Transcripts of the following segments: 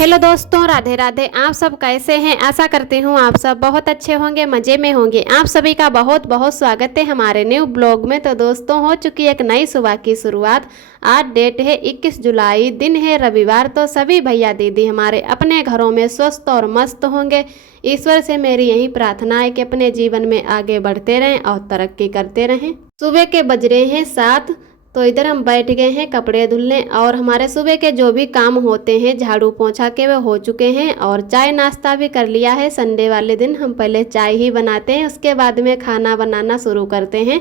Hello दोस्तों, राधे राधे। आप सब कैसे हैं? आशा करती हूँ आप सब बहुत अच्छे होंगे, मज़े में होंगे। आप सभी का बहुत बहुत स्वागत है हमारे न्यू ब्लॉग में। तो दोस्तों, हो चुकी एक नई सुबह की शुरुआत। आज डेट है 21 जुलाई, दिन है रविवार। तो सभी भैया दीदी हमारे अपने घरों में स्वस्थ और मस्त होंगे। ईश्वर से मेरी यही प्रार्थना है कि अपने जीवन में आगे बढ़ते रहें और तरक्की करते रहें। सुबह के बज रहे हैं 7। तो इधर हम बैठ गए हैं कपड़े धुलने, और हमारे सुबह के जो भी काम होते हैं झाड़ू पोंछा के वे हो चुके हैं, और चाय नाश्ता भी कर लिया है। संडे वाले दिन हम पहले चाय ही बनाते हैं, उसके बाद में खाना बनाना शुरू करते हैं।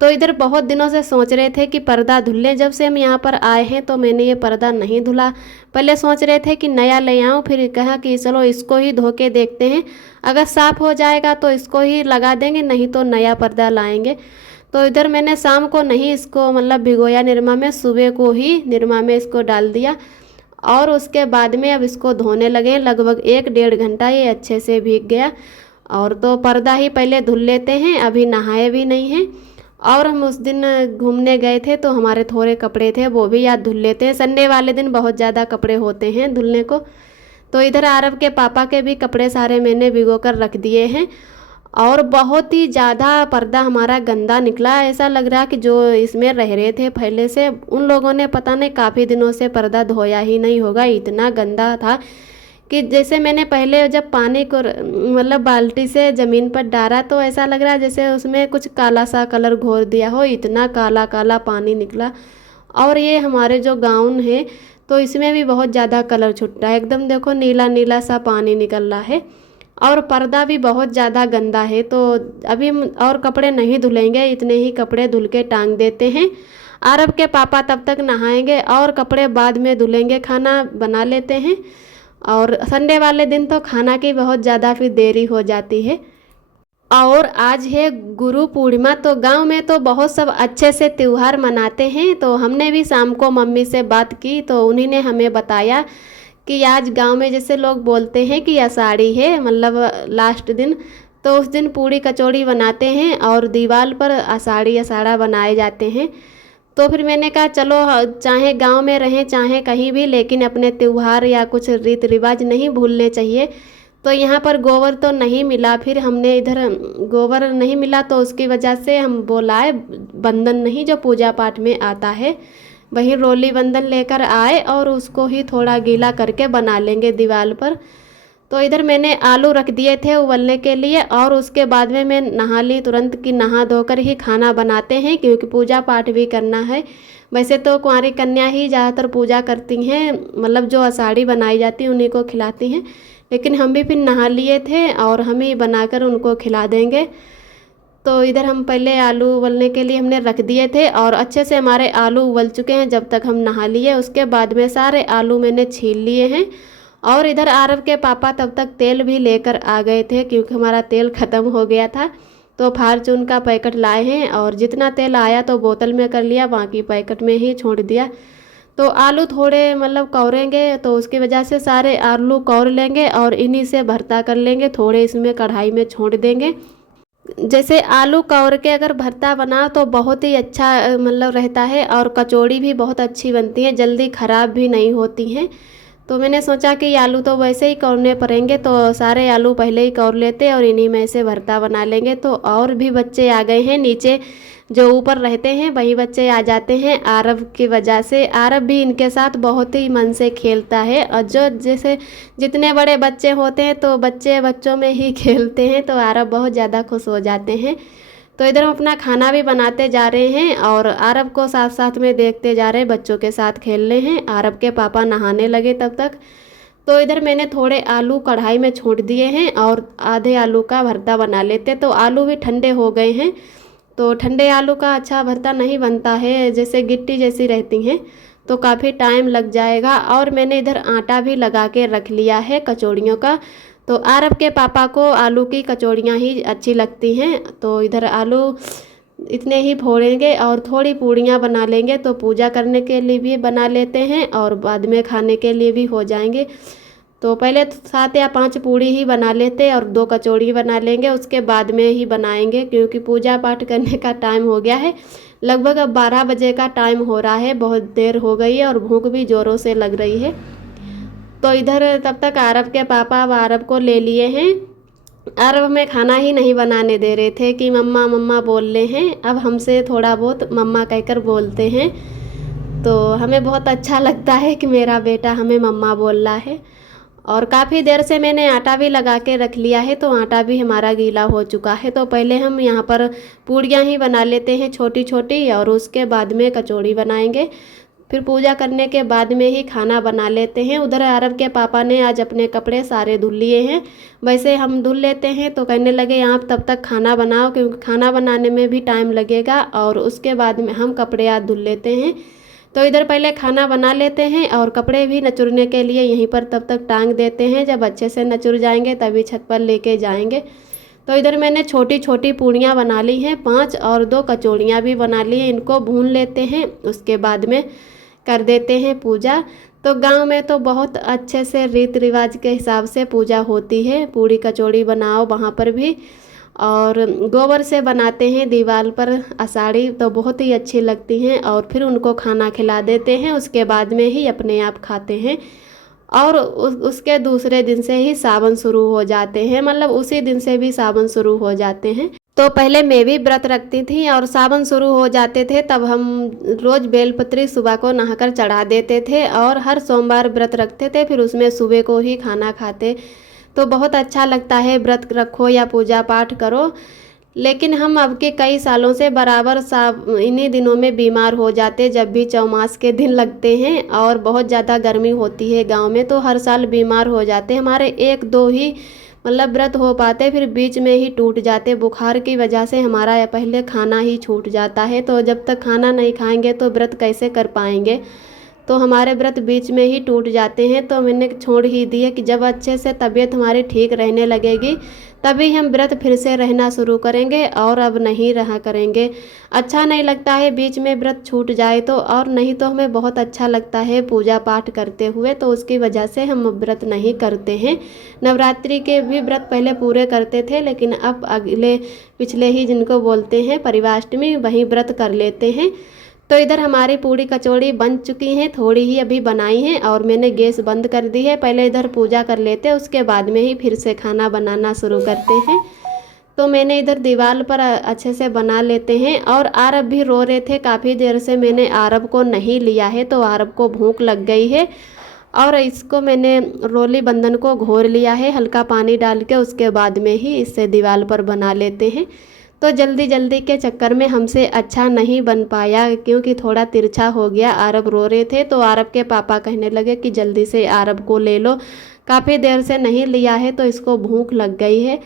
तो इधर बहुत दिनों से सोच रहे थे कि पर्दा धुल लें। जब से हम यहाँ पर आए हैं तो मैंने ये पर्दा नहीं धुला। पहले सोच रहे थे कि नया ले आऊँ, फिर कहा कि चलो इसको ही धो के देखते हैं, अगर साफ़ हो जाएगा तो इसको ही लगा देंगे, नहीं तो नया पर्दा लाएंगे। तो इधर मैंने शाम को नहीं इसको भिगोया निरमा में, सुबह को ही निरमा में इसको डाल दिया, और उसके बाद में अब इसको धोने लगे। लगभग 1-1.5 घंटा ये अच्छे से भीग गया। और तो पर्दा ही पहले धुल लेते हैं, अभी नहाए भी नहीं हैं। और हम उस दिन घूमने गए थे तो हमारे थोड़े कपड़े थे, वो भी याद धुल लेते हैं। संडे वाले दिन बहुत ज़्यादा कपड़े होते हैं धुलने को। तो इधर आरव के पापा के भी कपड़े सारे मैंने भिगो कर रख दिए हैं। और बहुत ही ज़्यादा पर्दा हमारा गंदा निकला। ऐसा लग रहा कि जो इसमें रह रहे थे पहले से, उन लोगों ने पता नहीं काफ़ी दिनों से पर्दा धोया ही नहीं होगा। इतना गंदा था कि जैसे मैंने पहले जब पानी को बाल्टी से ज़मीन पर डाला तो ऐसा लग रहा जैसे उसमें कुछ काला सा कलर घोर दिया हो, इतना काला काला पानी निकला। और ये हमारे जो गाउन है तो इसमें भी बहुत ज़्यादा कलर छुट्टा है, एकदम देखो नीला नीला सा पानी निकल रहा है। और पर्दा भी बहुत ज़्यादा गंदा है। तो अभी हम और कपड़े नहीं धुलेंगे, इतने ही कपड़े धुल के टांग देते हैं। आरब के पापा तब तक नहाएंगे और कपड़े बाद में धुलेंगे, खाना बना लेते हैं। और संडे वाले दिन तो खाना की बहुत ज़्यादा फिर देरी हो जाती है। और आज है गुरु पूर्णिमा, तो गांव में तो बहुत सब अच्छे से त्यौहार मनाते हैं। तो हमने भी शाम को मम्मी से बात की तो उन्हीं ने हमें बताया कि आज गांव में जैसे लोग बोलते हैं कि आषाढ़ी है, लास्ट दिन, तो उस दिन पूड़ी कचौड़ी बनाते हैं और दीवार पर आषाढ़ी आषाढ़ा बनाए जाते हैं। तो फिर मैंने कहा चलो, चाहे गांव में रहें चाहे कहीं भी, लेकिन अपने त्यौहार या कुछ रीति रिवाज नहीं भूलने चाहिए। तो यहाँ पर गोबर तो नहीं मिला, फिर हमने इधर गोबर नहीं मिला तो उसकी वजह से हम बोलाए बंधन नहीं जो पूजा पाठ में आता है, वही रोली बंधन लेकर आए और उसको ही थोड़ा गीला करके बना लेंगे दीवार पर। तो इधर मैंने आलू रख दिए थे उबलने के लिए, और उसके बाद में मैं नहा ली तुरंत कि नहा धोकर ही खाना बनाते हैं, क्योंकि पूजा पाठ भी करना है। वैसे तो कुंवारी कन्या ही ज़्यादातर पूजा करती हैं, जो आषाढ़ी बनाई जाती है उन्हीं को खिलाती हैं, लेकिन हम भी फिर नहा लिए थे और हम ही बनाकर उनको खिला देंगे। तो इधर हम पहले आलू उबलने के लिए हमने रख दिए थे, और अच्छे से हमारे आलू उबल चुके हैं जब तक हम नहा लिए। उसके बाद में सारे आलू मैंने छील लिए हैं। और इधर आरव के पापा तब तक तेल भी लेकर आ गए थे, क्योंकि हमारा तेल ख़त्म हो गया था। तो फार्चून का पैकेट लाए हैं, और जितना तेल आया तो बोतल में कर लिया, बाकी पैकेट में ही छोड़ दिया। तो आलू थोड़े कौरेंगे, तो उसकी वजह से सारे आलू कौर लेंगे और इन्हीं से भरता कर लेंगे, थोड़े इसमें कढ़ाई में छोड़ देंगे। जैसे आलू कौर के अगर भरता बनाओ तो बहुत ही अच्छा रहता है, और कचौड़ी भी बहुत अच्छी बनती है, जल्दी ख़राब भी नहीं होती हैं। तो मैंने सोचा कि आलू तो वैसे ही कौरने पड़ेंगे, तो सारे आलू पहले ही कौर लेते और इन्हीं में से भरता बना लेंगे। तो और भी बच्चे आ गए हैं नीचे, जो ऊपर रहते हैं वही बच्चे आ जाते हैं आरव की वजह से। आरव भी इनके साथ बहुत ही मन से खेलता है, और जो जैसे जितने बड़े बच्चे होते हैं तो बच्चे बच्चों में ही खेलते हैं, तो आरव बहुत ज़्यादा खुश हो जाते हैं। तो इधर हम अपना खाना भी बनाते जा रहे हैं, और आरव को साथ साथ में देखते जा रहे हैं, बच्चों के साथ खेल रहे हैं। आरव के पापा नहाने लगे तब तक। तो इधर मैंने थोड़े आलू कढ़ाई में छोड़ दिए हैं, और आधे आलू का भरता बना लेते। तो आलू भी ठंडे हो गए हैं, तो ठंडे आलू का अच्छा भरता नहीं बनता है, जैसे गिट्टी जैसी रहती हैं, तो काफ़ी टाइम लग जाएगा। और मैंने इधर आटा भी लगा के रख लिया है कचौड़ियों का। तो आरव के पापा को आलू की कचौड़ियाँ ही अच्छी लगती हैं, तो इधर आलू इतने ही फोड़ेंगे और थोड़ी पूड़ियाँ बना लेंगे, तो पूजा करने के लिए भी बना लेते हैं और बाद में खाने के लिए भी हो जाएंगे। तो पहले 7 या 5 पूड़ी ही बना लेते और 2 कचौड़ी बना लेंगे, उसके बाद में ही बनाएंगे, क्योंकि पूजा पाठ करने का टाइम हो गया है। लगभग अब 12 बजे का टाइम हो रहा है, बहुत देर हो गई है और भूख भी ज़ोरों से लग रही है। तो इधर तब तक आरब के पापा अब आरब को ले लिए हैं। आरब हमें खाना ही नहीं बनाने दे रहे थे कि मम्मा मम्मा बोल रहे हैं। अब हमसे थोड़ा बहुत मम्मा कहकर बोलते हैं, तो हमें बहुत अच्छा लगता है कि मेरा बेटा हमें मम्मा बोल रहा है। और काफ़ी देर से मैंने आटा भी लगा के रख लिया है, तो आटा भी हमारा गीला हो चुका है। तो पहले हम यहाँ पर पूड़ियाँ ही बना लेते हैं छोटी छोटी, और उसके बाद में कचौड़ी बनाएंगे। फिर पूजा करने के बाद में ही खाना बना लेते हैं। उधर आरब के पापा ने आज अपने कपड़े सारे धुल लिए हैं। वैसे हम धुल लेते हैं, तो कहने लगे आप तब तक खाना बनाओ, क्योंकि खाना बनाने में भी टाइम लगेगा, और उसके बाद में हम कपड़े आज धुल लेते हैं। तो इधर पहले खाना बना लेते हैं और कपड़े भी नचुरने के लिए यहीं पर तब तक टांग देते हैं। जब अच्छे से नचुर जाएंगे तभी छत पर लेके जाएंगे। तो इधर मैंने छोटी छोटी पूड़ियाँ बना ली हैं 5, और 2 कचौड़ियाँ भी बना ली हैं। इनको भून लेते हैं, उसके बाद में कर देते हैं पूजा। तो गांव में तो बहुत अच्छे से रीति रिवाज के हिसाब से पूजा होती है। पूड़ी कचौड़ी बनाओ वहाँ पर भी, और गोबर से बनाते हैं दीवार पर आषाढ़ी, तो बहुत ही अच्छी लगती हैं। और फिर उनको खाना खिला देते हैं, उसके बाद में ही अपने आप खाते हैं। और उसके दूसरे दिन से ही सावन शुरू हो जाते हैं, मतलब उसी दिन से भी सावन शुरू हो जाते हैं। तो पहले मैं भी व्रत रखती थी, और सावन शुरू हो जाते थे तब हम रोज़ बेलपत्री सुबह को नहाकर चढ़ा देते थे, और हर सोमवार व्रत रखते थे। फिर उसमें सुबह को ही खाना खाते। तो बहुत अच्छा लगता है व्रत रखो या पूजा पाठ करो। लेकिन हम अब के कई सालों से बराबर इन्हीं दिनों में बीमार हो जाते, जब भी चौमास के दिन लगते हैं और बहुत ज़्यादा गर्मी होती है गांव में, तो हर साल बीमार हो जाते। हमारे 1-2 ही मतलब व्रत हो पाते, फिर बीच में ही टूट जाते। बुखार की वजह से हमारा पहले खाना ही छूट जाता है। तो जब तक खाना नहीं खाएंगे तो व्रत कैसे कर पाएंगे। तो हमारे व्रत बीच में ही टूट जाते हैं। तो मैंने छोड़ ही दिए कि जब अच्छे से तबीयत हमारी ठीक रहने लगेगी तभी हम व्रत फिर से रहना शुरू करेंगे, और अब नहीं रहा करेंगे। अच्छा नहीं लगता है बीच में व्रत छूट जाए तो, और नहीं तो हमें बहुत अच्छा लगता है पूजा पाठ करते हुए। तो उसकी वजह से हम व्रत नहीं करते हैं। नवरात्रि के भी व्रत पहले पूरे करते थे, लेकिन अब अगले पिछले ही जिनको बोलते हैं परिवाष्टमी, वही व्रत कर लेते हैं। तो इधर हमारी पूड़ी कचौड़ी बन चुकी हैं, थोड़ी ही अभी बनाई हैं, और मैंने गैस बंद कर दी है। पहले इधर पूजा कर लेते हैं, उसके बाद में ही फिर से खाना बनाना शुरू करते हैं। तो मैंने इधर दीवार पर अच्छे से बना लेते हैं। और आरब भी रो रहे थे, काफ़ी देर से मैंने आरब को नहीं लिया है, तो आरब को भूख लग गई है। और इसको मैंने रोली बंधन को घोर लिया है हल्का पानी डाल के, उसके बाद में ही इससे दीवार पर बना लेते हैं। तो जल्दी जल्दी के चक्कर में हमसे अच्छा नहीं बन पाया, क्योंकि थोड़ा तिरछा हो गया। आरब रो रहे थे, तो आरब के पापा कहने लगे कि जल्दी से आरब को ले लो, काफ़ी देर से नहीं लिया है तो इसको भूख लग गई है।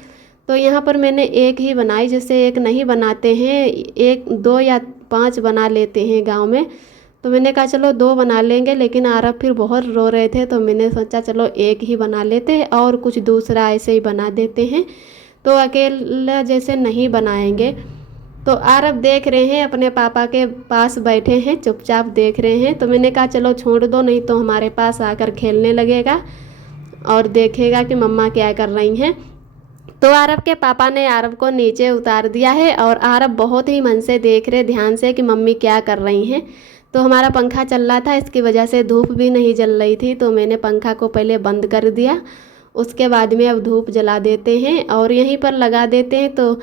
तो यहाँ पर मैंने एक ही बनाई, जैसे एक नहीं बनाते हैं, 1, 2 या 5 बना लेते हैं गाँव में। तो मैंने कहा चलो 2 बना लेंगे, लेकिन आरब फिर बहुत रो रहे थे, तो मैंने सोचा चलो एक ही बना लेते हैं, और कुछ दूसरा ऐसे ही बना देते हैं। तो अकेला जैसे नहीं बनाएंगे। तो आरब देख रहे हैं, अपने पापा के पास बैठे हैं, चुपचाप देख रहे हैं। तो मैंने कहा चलो छोड़ दो, नहीं तो हमारे पास आकर खेलने लगेगा और देखेगा कि मम्मा क्या कर रही हैं। तो आरब के पापा ने आरब को नीचे उतार दिया है, और आरब बहुत ही मन से देख रहे ध्यान से कि मम्मी क्या कर रही हैं। तो हमारा पंखा चल रहा था, इसकी वजह से धूप भी नहीं जल रही थी, तो मैंने पंखा को पहले बंद कर दिया। उसके बाद में अब धूप जला देते हैं और यहीं पर लगा देते हैं। तो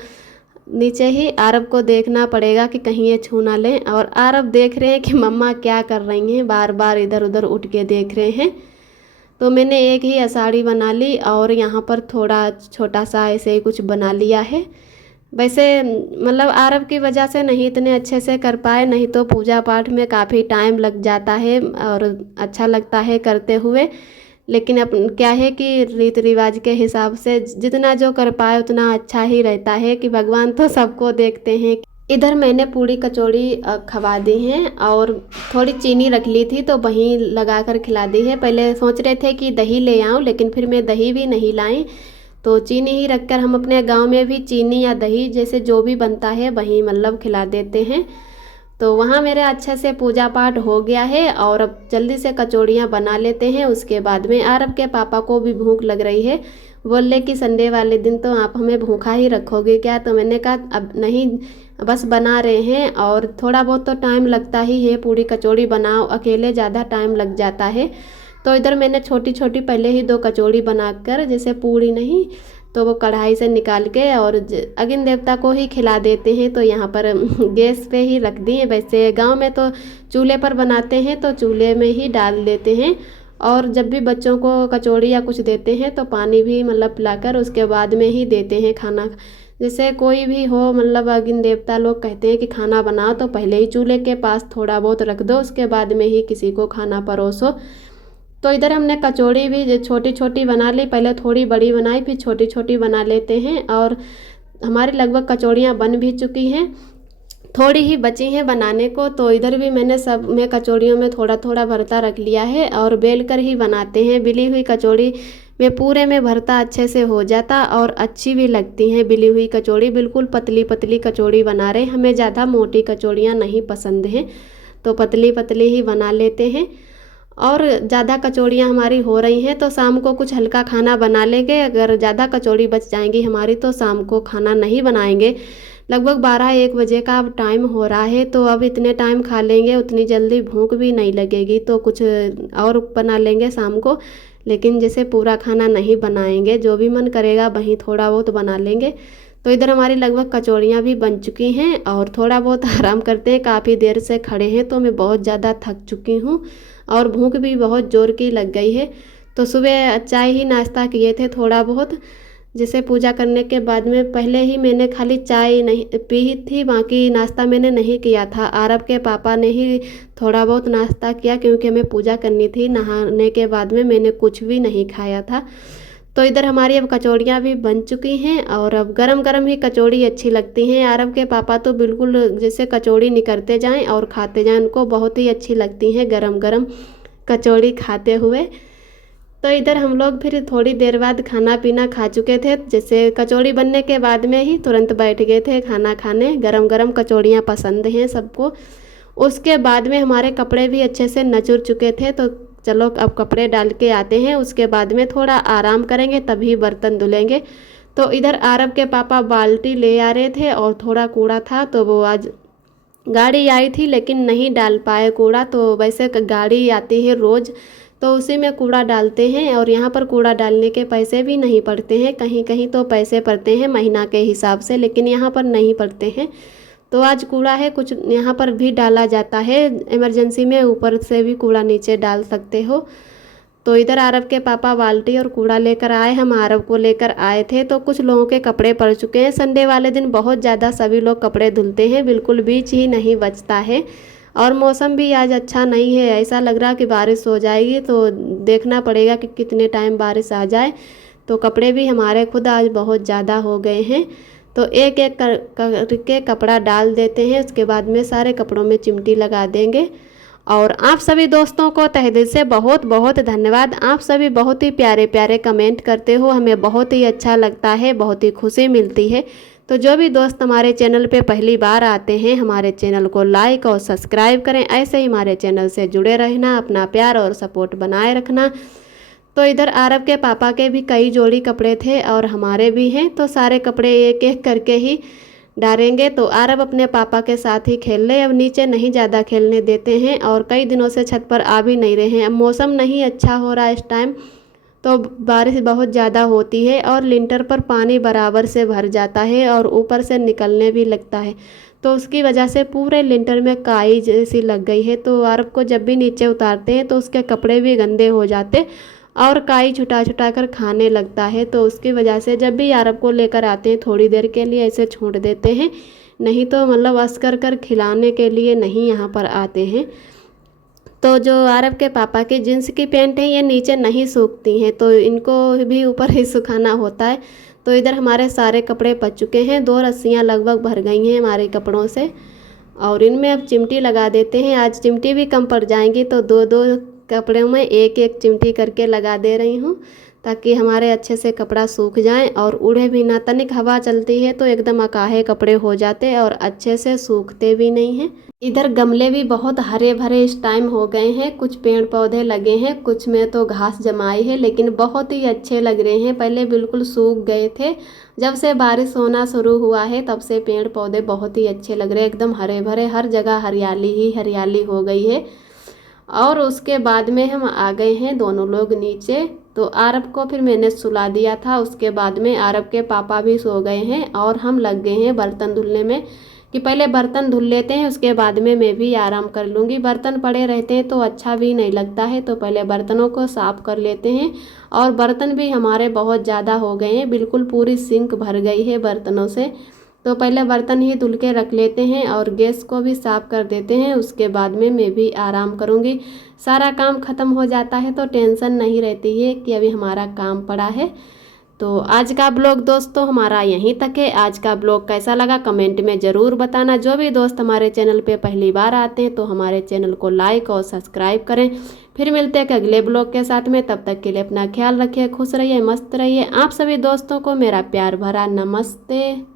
नीचे ही आरब को देखना पड़ेगा कि कहीं ये छू ना लें। और आरब देख रहे हैं कि मम्मा क्या कर रही हैं, बार बार इधर उधर उठ के देख रहे हैं। तो मैंने एक ही आषाढ़ी बना ली, और यहाँ पर थोड़ा छोटा सा ऐसे ही कुछ बना लिया है। वैसे मतलब आरब की वजह से नहीं इतने अच्छे से कर पाए, नहीं तो पूजा पाठ में काफ़ी टाइम लग जाता है और अच्छा लगता है करते हुए। लेकिन अब क्या है कि रीति रिवाज के हिसाब से जितना जो कर पाए उतना अच्छा ही रहता है, कि भगवान तो सबको देखते हैं। इधर मैंने पूड़ी कचौड़ी खवा दी हैं, और थोड़ी चीनी रख ली थी तो वहीं लगा कर खिला दी है। पहले सोच रहे थे कि दही ले आऊँ, लेकिन फिर मैं दही भी नहीं लाई, तो चीनी ही रखकर हम अपने गांव में भी चीनी या दही जैसे जो भी बनता है वहीं मतलब खिला देते हैं। तो वहाँ मेरे अच्छे से पूजा पाठ हो गया है, और अब जल्दी से कचौड़ियाँ बना लेते हैं। उसके बाद में आरब के पापा को भी भूख लग रही है, बोले कि संडे वाले दिन तो आप हमें भूखा ही रखोगे क्या। तो मैंने कहा अब नहीं, बस बना रहे हैं, और थोड़ा बहुत तो टाइम लगता ही है, पूड़ी कचौड़ी बनाओ अकेले ज़्यादा टाइम लग जाता है। तो इधर मैंने छोटी छोटी पहले ही 2 कचौड़ी बनाकर, जैसे पूड़ी नहीं तो वो कढ़ाई से निकाल के और अग्नि देवता को ही खिला देते हैं। तो यहाँ पर गैस पे ही रख दिए। वैसे गांव में तो चूल्हे पर बनाते हैं तो चूल्हे में ही डाल देते हैं। और जब भी बच्चों को कचौड़ी या कुछ देते हैं तो पानी भी मतलब पिलाकर उसके बाद में ही देते हैं खाना। जैसे कोई भी हो, मतलब अग्नि देवता लोग कहते हैं कि खाना बनाओ तो पहले ही चूल्हे के पास थोड़ा बहुत रख दो, उसके बाद में ही किसी को खाना परोसो। तो इधर हमने कचौड़ी भी छोटी छोटी बना ली, पहले थोड़ी बड़ी बनाई फिर छोटी छोटी बना लेते हैं। और हमारी लगभग कचौड़ियाँ बन भी चुकी हैं, थोड़ी ही बची हैं बनाने को। तो इधर भी मैंने सब में कचौड़ियों में थोड़ा थोड़ा भरता रख लिया है और बेल कर ही बनाते हैं। बिली हुई कचौड़ी में पूरे में भरता अच्छे से हो जाता और अच्छी भी लगती हैं बिली हुई कचौड़ी। बिल्कुल पतली पतली कचौड़ी बना रहे, हमें ज़्यादा मोटी कचौड़ियाँ नहीं पसंद हैं तो पतली पतली ही बना लेते हैं। और ज़्यादा कचौड़ियाँ हमारी हो रही हैं तो शाम को कुछ हल्का खाना बना लेंगे। अगर ज़्यादा कचौड़ी बच जाएंगी हमारी तो शाम को खाना नहीं बनाएंगे। लगभग 12-1 बजे का अब टाइम हो रहा है, तो अब इतने टाइम खा लेंगे उतनी जल्दी भूख भी नहीं लगेगी, तो कुछ और बना लेंगे शाम को। लेकिन जैसे पूरा खाना नहीं बनाएंगे, जो भी मन करेगा वहीं थोड़ा बहुत बना लेंगे। तो इधर हमारी लगभग कचौड़ियाँ भी बन चुकी हैं और थोड़ा बहुत आराम करते हैं। काफ़ी देर से खड़े हैं तो मैं बहुत ज़्यादा थक चुकी हूँ और भूख भी बहुत ज़ोर की लग गई है। तो सुबह चाय ही नाश्ता किए थे थोड़ा बहुत, जैसे पूजा करने के बाद में पहले ही मैंने खाली चाय नहीं पी थी, बाकी नाश्ता मैंने नहीं किया था। आरब के पापा ने ही थोड़ा बहुत नाश्ता किया क्योंकि हमें पूजा करनी थी। नहाने के बाद में मैंने कुछ भी नहीं खाया था। तो इधर हमारी अब कचौड़ियाँ भी बन चुकी हैं और अब गरम गरम ही कचौड़ी अच्छी लगती हैं। आरब के पापा तो बिल्कुल जैसे कचौड़ी निकलते जाएं और खाते जाएं, उनको बहुत ही अच्छी लगती हैं गरम गरम कचौड़ी खाते हुए। तो इधर हम लोग फिर थोड़ी देर बाद खाना पीना खा चुके थे, जैसे कचौड़ी बनने के बाद में ही तुरंत बैठ गए थे खाना खाने। गरम गरम कचौड़ियाँ पसंद हैं सबको। उसके बाद में हमारे कपड़े भी अच्छे से नचुर चुके थे, तो चलो अब कपड़े डाल के आते हैं, उसके बाद में थोड़ा आराम करेंगे तभी बर्तन धुलेंगे। तो इधर आरब के पापा बाल्टी ले आ रहे थे और थोड़ा कूड़ा था, तो वो आज गाड़ी आई थी लेकिन नहीं डाल पाए कूड़ा। तो वैसे गाड़ी आती है रोज़ तो उसी में कूड़ा डालते हैं और यहाँ पर कूड़ा डालने के पैसे भी नहीं पड़ते हैं। कहीं कहीं तो पैसे पड़ते हैं महीना के हिसाब से, लेकिन यहाँ पर नहीं पड़ते हैं। तो आज कूड़ा है, कुछ यहाँ पर भी डाला जाता है, इमरजेंसी में ऊपर से भी कूड़ा नीचे डाल सकते हो। तो इधर आरब के पापा बाल्टी और कूड़ा लेकर आए, हम आरब को लेकर आए थे। तो कुछ लोगों के कपड़े पड़ चुके हैं। संडे वाले दिन बहुत ज़्यादा सभी लोग कपड़े धुलते हैं, बिल्कुल बीच ही नहीं बचता है। और मौसम भी आज अच्छा नहीं है, ऐसा लग रहा कि बारिश हो जाएगी। तो देखना पड़ेगा कि कितने टाइम बारिश आ जाए। तो कपड़े भी हमारे खुद आज बहुत ज़्यादा हो गए हैं। तो एक एक करके कपड़ा डाल देते हैं, उसके बाद में सारे कपड़ों में चिमटी लगा देंगे। और आप सभी दोस्तों को तहे दिल से बहुत बहुत धन्यवाद। आप सभी बहुत ही प्यारे प्यारे कमेंट करते हो, हमें बहुत ही अच्छा लगता है, बहुत ही खुशी मिलती है। तो जो भी दोस्त हमारे चैनल पे पहली बार आते हैं, हमारे चैनल को लाइक और सब्सक्राइब करें। ऐसे ही हमारे चैनल से जुड़े रहना, अपना प्यार और सपोर्ट बनाए रखना। तो इधर आरब के पापा के भी कई जोड़ी कपड़े थे और हमारे भी हैं, तो सारे कपड़े एक एक करके ही डालेंगे। तो आरब अपने पापा के साथ ही खेल ले, अब नीचे नहीं ज़्यादा खेलने देते हैं और कई दिनों से छत पर आ भी नहीं रहे हैं। अब मौसम नहीं अच्छा हो रहा है इस टाइम, तो बारिश बहुत ज़्यादा होती है और लिंटर पर पानी बराबर से भर जाता है और ऊपर से निकलने भी लगता है। तो उसकी वजह से पूरे लिंटर में काई जैसी लग गई है। तो आरब को जब भी नीचे उतारते हैं तो उसके कपड़े भी गंदे हो जाते और काई छुटा छुटा कर खाने लगता है। तो उसकी वजह से जब भी आरब को लेकर आते हैं थोड़ी देर के लिए ऐसे छोड़ देते हैं, नहीं तो मतलब अस्कर कर खिलाने के लिए नहीं यहाँ पर आते हैं। तो जो आरब के पापा की जींस की पैंट है ये नीचे नहीं सूखती हैं, तो इनको भी ऊपर ही सुखाना होता है। तो इधर हमारे सारे कपड़े पच चुके हैं, 2 रस्सियाँ लगभग भर गई हैं हमारे कपड़ों से और इनमें अब चिमटी लगा देते हैं। आज चिमटी भी कम पड़ जाएंगी तो 2-2 कपड़ों में एक एक चिमटी करके लगा दे रही हूँ, ताकि हमारे अच्छे से कपड़ा सूख जाए और उड़े भी ना। तनिक हवा चलती है तो एकदम अकाहे कपड़े हो जाते और अच्छे से सूखते भी नहीं हैं। इधर गमले भी बहुत हरे भरे इस टाइम हो गए हैं, कुछ पेड़ पौधे लगे हैं, कुछ में तो घास जमाई है, लेकिन बहुत ही अच्छे लग रहे हैं। पहले बिल्कुल सूख गए थे, जब से बारिश होना शुरू हुआ है तब से पेड़ पौधे बहुत ही अच्छे लग रहे हैं, एकदम हरे भरे, हर जगह हरियाली ही हरियाली हो गई है। और उसके बाद में हम आ गए हैं दोनों लोग नीचे। तो आरब को फिर मैंने सुला दिया था। उसके बाद में आरब के पापा भी सो गए हैं और हम लग गए हैं बर्तन धुलने में कि पहले बर्तन धुल लेते हैं, उसके बाद में मैं भी आराम कर लूँगी। बर्तन पड़े रहते हैं तो अच्छा भी नहीं लगता है, तो पहले बर्तनों को साफ़ कर लेते हैं। और बर्तन भी हमारे बहुत ज़्यादा हो गए हैं, बिल्कुल पूरी सिंक भर गई है बर्तनों से। तो पहले बर्तन ही धुल के रख लेते हैं और गैस को भी साफ़ कर देते हैं। उसके बाद में मैं भी आराम करूँगी। सारा काम ख़त्म हो जाता है तो टेंशन नहीं रहती है कि अभी हमारा काम पड़ा है। तो आज का ब्लॉग दोस्तों हमारा यहीं तक है। आज का ब्लॉग कैसा लगा कमेंट में ज़रूर बताना। जो भी दोस्त हमारे चैनल पे पहली बार आते हैं तो हमारे चैनल को लाइक और सब्सक्राइब करें। फिर मिलते हैं अगले ब्लॉग के साथ में। तब तक के लिए अपना ख्याल रखिए, खुश रहिए, मस्त रहिए। आप सभी दोस्तों को मेरा प्यार भरा नमस्ते।